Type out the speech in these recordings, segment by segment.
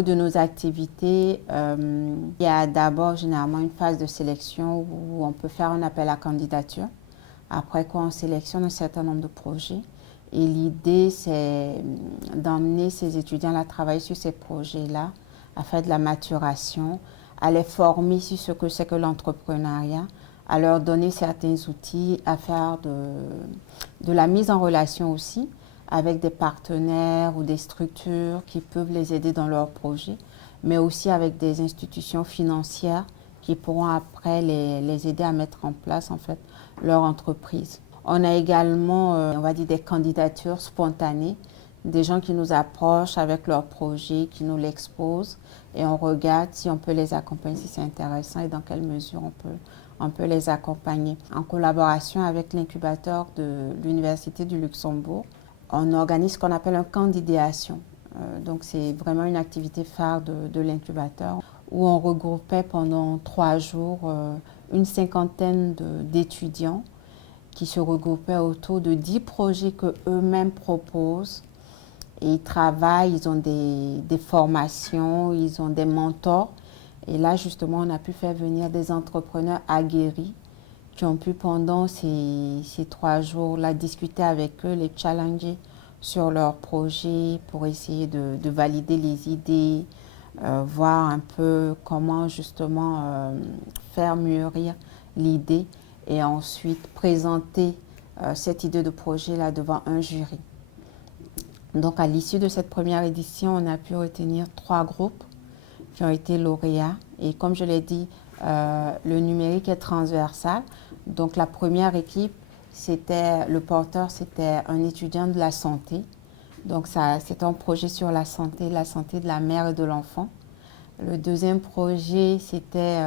niveau de nos activités, il y a d'abord généralement une phase de sélection où on peut faire un appel à candidature. Après quoi, on sélectionne un certain nombre de projets. Et l'idée, c'est d'emmener ces étudiants à travailler sur ces projets-là, à faire de la maturation, à les former sur ce que c'est que l'entrepreneuriat, à leur donner certains outils, à faire de la mise en relation aussi avec des partenaires ou des structures qui peuvent les aider dans leurs projets, mais aussi avec des institutions financières qui pourront après les aider à mettre en place en fait leur entreprise. On a également, on va dire, des candidatures spontanées, des gens qui nous approchent avec leur projet, qui nous l'exposent et on regarde si on peut les accompagner, si c'est intéressant et dans quelle mesure on peut les accompagner. En collaboration avec l'incubateur de l'Université du Luxembourg, on organise ce qu'on appelle un camp d'idéation. Donc c'est vraiment une activité phare de l'incubateur où on regroupait pendant 3 jours une cinquantaine d'étudiants qui se regroupaient autour de 10 projets qu'eux-mêmes proposent. Et ils travaillent, ils ont des formations, ils ont des mentors. Et là, justement, on a pu faire venir des entrepreneurs aguerris qui ont pu, pendant ces 3 jours-là, discuter avec eux, les challenger sur leurs projets pour essayer de valider les idées, voir un peu comment, justement, faire mûrir l'idée et ensuite présenter cette idée de projet-là devant un jury. Donc, à l'issue de cette première édition, on a pu retenir 3 groupes qui ont été lauréats. Et comme je l'ai dit, le numérique est transversal. Donc, la première équipe, le porteur, c'était un étudiant de la santé. Donc, c'est un projet sur la santé de la mère et de l'enfant. Le deuxième projet, c'était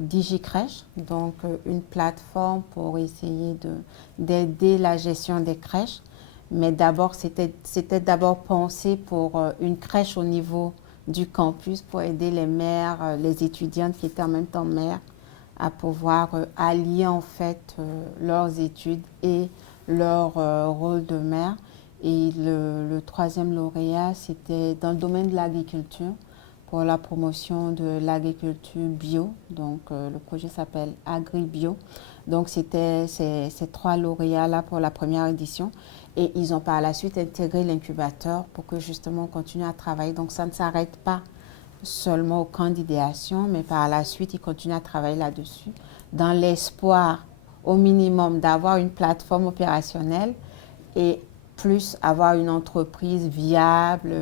DigiCrèche, donc une plateforme pour essayer d'aider la gestion des crèches. Mais d'abord, c'était d'abord pensé pour une crèche au niveau du campus pour aider les mères, les étudiantes qui étaient en même temps mères à pouvoir allier en fait leurs études et leur rôle de mère. Et le troisième lauréat, c'était dans le domaine de l'agriculture pour la promotion de l'agriculture bio. Donc, le projet s'appelle AgriBio. Donc, c'était ces 3 lauréats-là pour la première édition. Et ils ont par la suite intégré l'incubateur pour que justement on continue à travailler. Donc, ça ne s'arrête pas seulement au camp d'idéation, mais par la suite, ils continuent à travailler là-dessus dans l'espoir au minimum d'avoir une plateforme opérationnelle et plus avoir une entreprise viable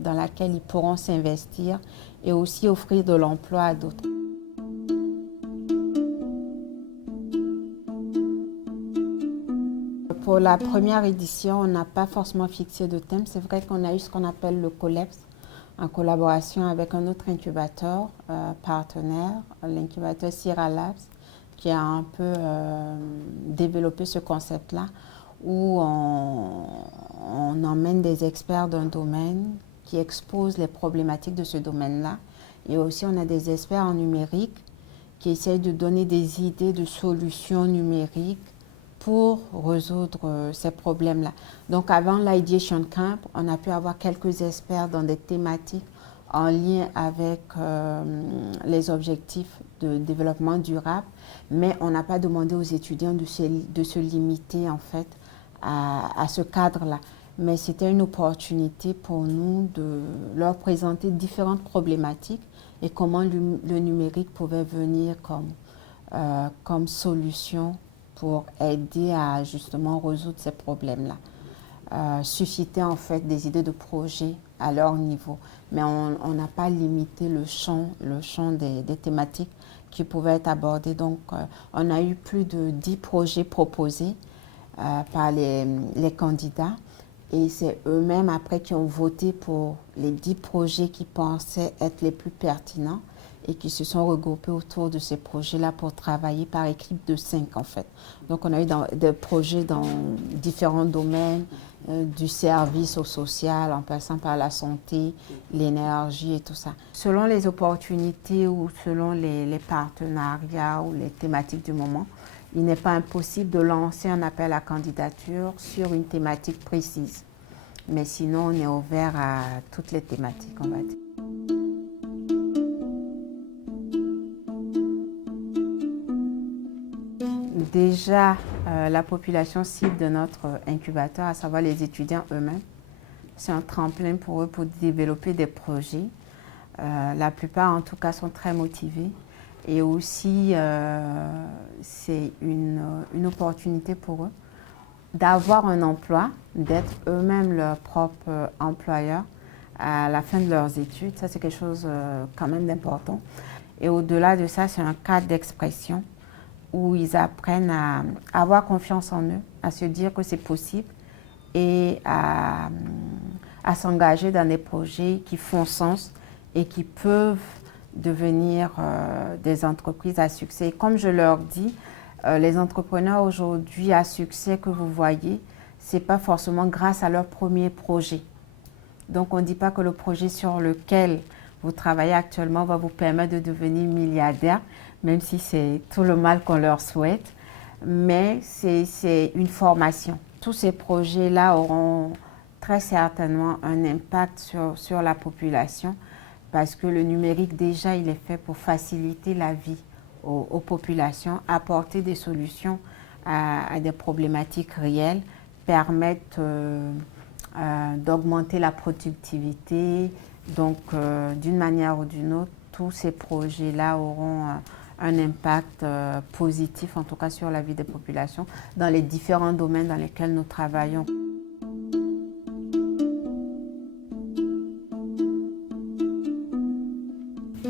dans laquelle ils pourront s'investir et aussi offrir de l'emploi à d'autres. Pour la première édition, on n'a pas forcément fixé de thème. C'est vrai qu'on a eu ce qu'on appelle le COLEPS en collaboration avec un autre incubateur partenaire, l'incubateur Sierra Labs, qui a un peu développé ce concept-là où on emmène des experts d'un domaine qui exposent les problématiques de ce domaine-là. Et aussi, on a des experts en numérique qui essayent de donner des idées de solutions numériques pour résoudre ces problèmes-là. Donc, avant l'Ideation Camp, on a pu avoir quelques experts dans des thématiques en lien avec les objectifs de développement durable, mais on n'a pas demandé aux étudiants de se limiter en fait à ce cadre-là. Mais c'était une opportunité pour nous de leur présenter différentes problématiques et comment le numérique pouvait venir comme solution pour aider à justement résoudre ces problèmes-là. Susciter en fait des idées de projets à leur niveau. Mais on n'a pas limité le champ des thématiques qui pouvaient être abordées. Donc, on a eu plus de 10 projets proposés par les candidats. Et c'est eux-mêmes après qui ont voté pour les 10 projets qui pensaient être les plus pertinents et qui se sont regroupés autour de ces projets-là pour travailler par équipe de 5 en fait. Donc on a eu des projets dans différents domaines, du service au social en passant par la santé, l'énergie et tout ça. Selon les opportunités ou selon les partenariats ou les thématiques du moment, il n'est pas impossible de lancer un appel à candidature sur une thématique précise. Mais sinon, on est ouvert à toutes les thématiques, on va dire. Déjà, la population cible de notre incubateur, à savoir les étudiants eux-mêmes, c'est un tremplin pour eux pour développer des projets. La plupart, en tout cas, sont très motivés. Et aussi, c'est une opportunité pour eux d'avoir un emploi, d'être eux-mêmes leur propre employeur à la fin de leurs études. Ça, c'est quelque chose quand même d'important. Et au-delà de ça, c'est un cadre d'expression où ils apprennent à avoir confiance en eux, à se dire que c'est possible et à s'engager dans des projets qui font sens et qui peuvent devenir des entreprises à succès. Et comme je leur dis, les entrepreneurs aujourd'hui à succès que vous voyez, ce n'est pas forcément grâce à leur premier projet. Donc on ne dit pas que le projet sur lequel vous travaillez actuellement va vous permettre de devenir milliardaire, même si c'est tout le mal qu'on leur souhaite, mais c'est une formation. Tous ces projets-là auront très certainement un impact sur la population parce que le numérique, déjà, il est fait pour faciliter la vie aux populations, apporter des solutions à des problématiques réelles, permettre d'augmenter la productivité. Donc, d'une manière ou d'une autre, tous ces projets-là auront un impact positif, en tout cas sur la vie des populations, dans les différents domaines dans lesquels nous travaillons.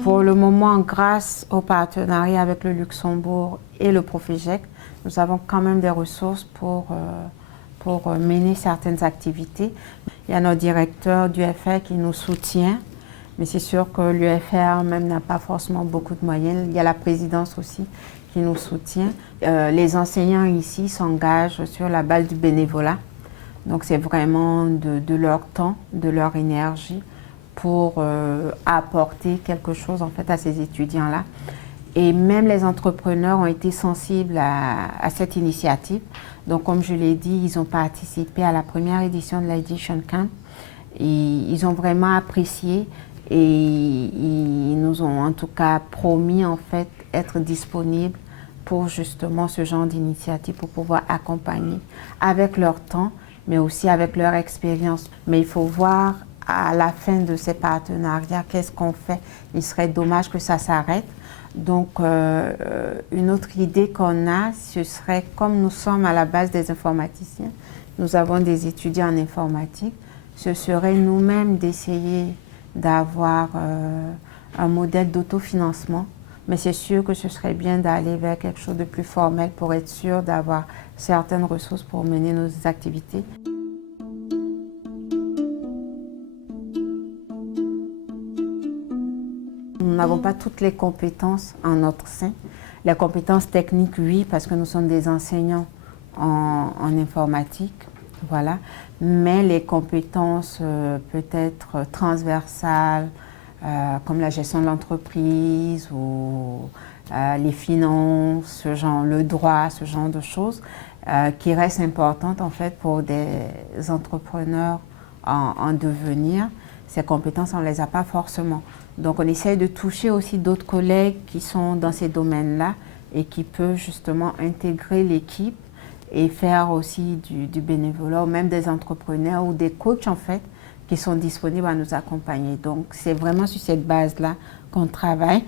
Pour le moment, grâce au partenariat avec le Luxembourg et le Profijec, nous avons quand même des ressources pour mener certaines activités. Il y a notre directeur d'UFR qui nous soutient, mais c'est sûr que l'UFR même n'a pas forcément beaucoup de moyens. Il y a la présidence aussi qui nous soutient. Les enseignants ici s'engagent sur la base du bénévolat. Donc c'est vraiment de leur temps, de leur énergie pour apporter quelque chose en fait à ces étudiants-là. Et même les entrepreneurs ont été sensibles à cette initiative. Donc comme je l'ai dit, ils ont participé à la première édition de l'Edition Camp. Et ils ont vraiment apprécié et ils nous ont en tout cas promis en fait être disponibles pour justement ce genre d'initiative, pour pouvoir accompagner avec leur temps, mais aussi avec leur expérience. Mais il faut voir à la fin de ces partenariats, qu'est-ce qu'on fait? Il serait dommage que ça s'arrête. Donc, une autre idée qu'on a, ce serait, comme nous sommes à la base des informaticiens, nous avons des étudiants en informatique, ce serait nous-mêmes d'essayer d'avoir un modèle d'autofinancement. Mais c'est sûr que ce serait bien d'aller vers quelque chose de plus formel pour être sûr d'avoir certaines ressources pour mener nos activités. Nous n'avons pas toutes les compétences en notre sein. Les compétences techniques, oui, parce que nous sommes des enseignants en informatique, voilà. Mais les compétences peut-être transversales, comme la gestion de l'entreprise ou les finances, ce genre, le droit, ce genre de choses, qui restent importantes en fait pour des entrepreneurs en devenir. Ces compétences, on ne les a pas forcément. Donc, on essaye de toucher aussi d'autres collègues qui sont dans ces domaines-là et qui peuvent justement intégrer l'équipe et faire aussi du bénévolat, ou même des entrepreneurs ou des coachs en fait, qui sont disponibles à nous accompagner. Donc, c'est vraiment sur cette base-là qu'on travaille.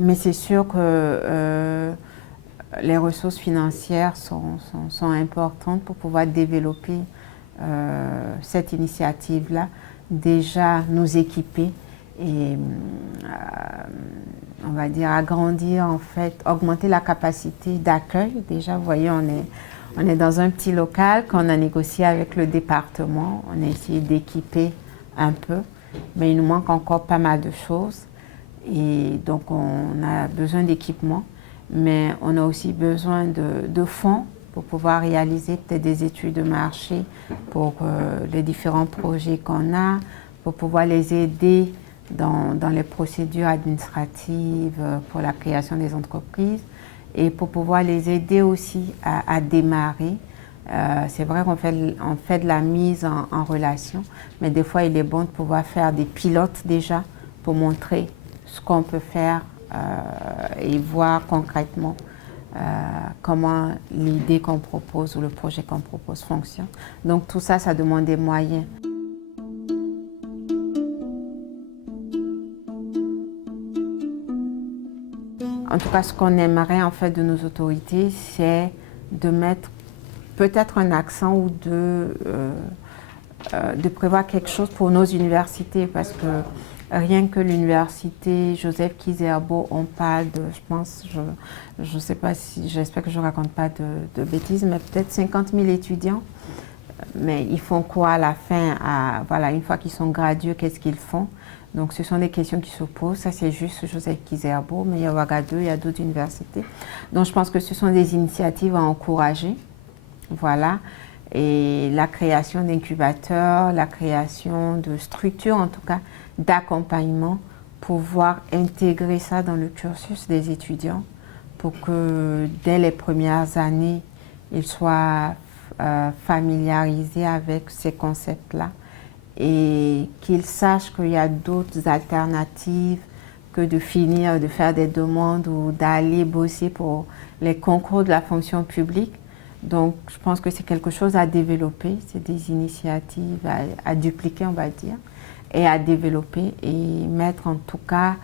Mais c'est sûr que les ressources financières sont importantes pour pouvoir développer cette initiative-là. Déjà, nous équiper et on va dire agrandir en fait, augmenter la capacité d'accueil. Déjà, vous voyez, on est dans un petit local qu'on a négocié avec le département. On a essayé d'équiper un peu, mais il nous manque encore pas mal de choses. Et donc, on a besoin d'équipement, mais on a aussi besoin de fonds pour pouvoir réaliser peut-être des études de marché pour les différents projets qu'on a, pour pouvoir les aider dans les procédures administratives pour la création des entreprises et pour pouvoir les aider aussi à démarrer. C'est vrai qu'on fait de la mise en relation, mais des fois, il est bon de pouvoir faire des pilotes déjà pour montrer ce qu'on peut faire et voir concrètement comment l'idée qu'on propose ou le projet qu'on propose fonctionne. Donc tout ça, ça demande des moyens. En tout cas, ce qu'on aimerait en fait de nos autorités, c'est de mettre peut-être un accent ou de prévoir quelque chose pour nos universités, parce que rien que l'université Joseph Kizerbo, on parle de, je pense, je sais pas si, j'espère que je ne raconte pas de bêtises, mais peut-être 50 000 étudiants. Mais ils font quoi à la fin, voilà, une fois qu'ils sont gradués, qu'est-ce qu'ils font? Donc ce sont des questions qui se posent. Ça, c'est juste Joseph Kizerbo, mais il y a Ouagadougou, il y a d'autres universités. Donc je pense que ce sont des initiatives à encourager. Voilà. Et la création d'incubateurs, la création de structures, en tout cas, d'accompagnement, pour pouvoir intégrer ça dans le cursus des étudiants, pour que dès les premières années, ils soient familiarisés avec ces concepts-là et qu'ils sachent qu'il y a d'autres alternatives que de finir, de faire des demandes ou d'aller bosser pour les concours de la fonction publique. Donc, je pense que c'est quelque chose à développer, c'est des initiatives à dupliquer, on va dire, et à développer et mettre en tout cas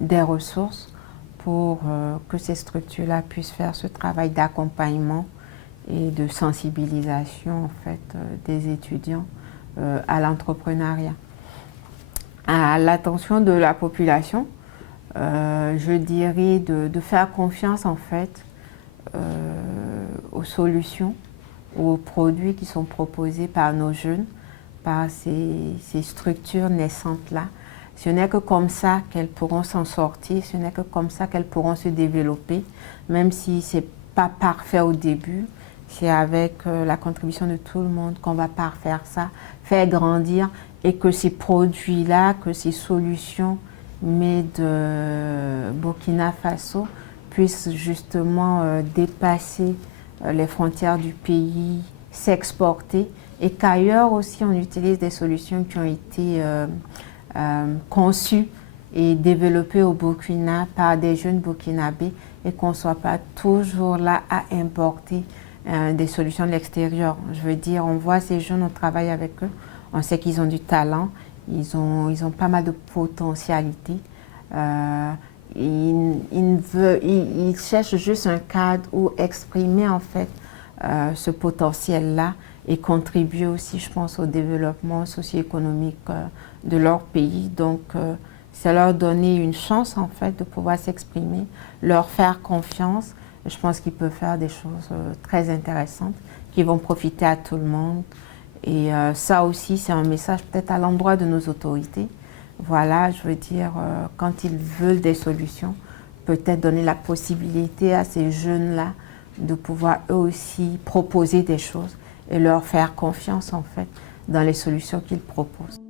des ressources pour que ces structures-là puissent faire ce travail d'accompagnement et de sensibilisation en fait, des étudiants à l'entrepreneuriat. À l'attention de la population, je dirais de faire confiance en fait aux solutions, aux produits qui sont proposés par nos jeunes, par ces structures naissantes-là. Ce n'est que comme ça qu'elles pourront s'en sortir, ce n'est que comme ça qu'elles pourront se développer, même si ce n'est pas parfait au début. C'est avec la contribution de tout le monde qu'on va parfaire ça, faire grandir et que ces produits-là, que ces solutions made de Burkina Faso puissent justement dépasser les frontières du pays, s'exporter et qu'ailleurs aussi on utilise des solutions qui ont été conçues et développées au Burkina par des jeunes burkinabés et qu'on ne soit pas toujours là à importer des solutions de l'extérieur. Je veux dire, on voit ces jeunes, on travaille avec eux, on sait qu'ils ont du talent, ils ont pas mal de potentialités. Ils cherchent juste un cadre où exprimer en fait ce potentiel-là et contribuer aussi, je pense, au développement socio-économique de leur pays. Donc, c'est leur donner une chance en fait de pouvoir s'exprimer, leur faire confiance. Je pense qu'ils peuvent faire des choses très intéressantes qui vont profiter à tout le monde. Et ça aussi, c'est un message peut-être à l'endroit de nos autorités. Voilà, je veux dire, quand ils veulent des solutions, peut-être donner la possibilité à ces jeunes-là de pouvoir eux aussi proposer des choses et leur faire confiance en fait dans les solutions qu'ils proposent.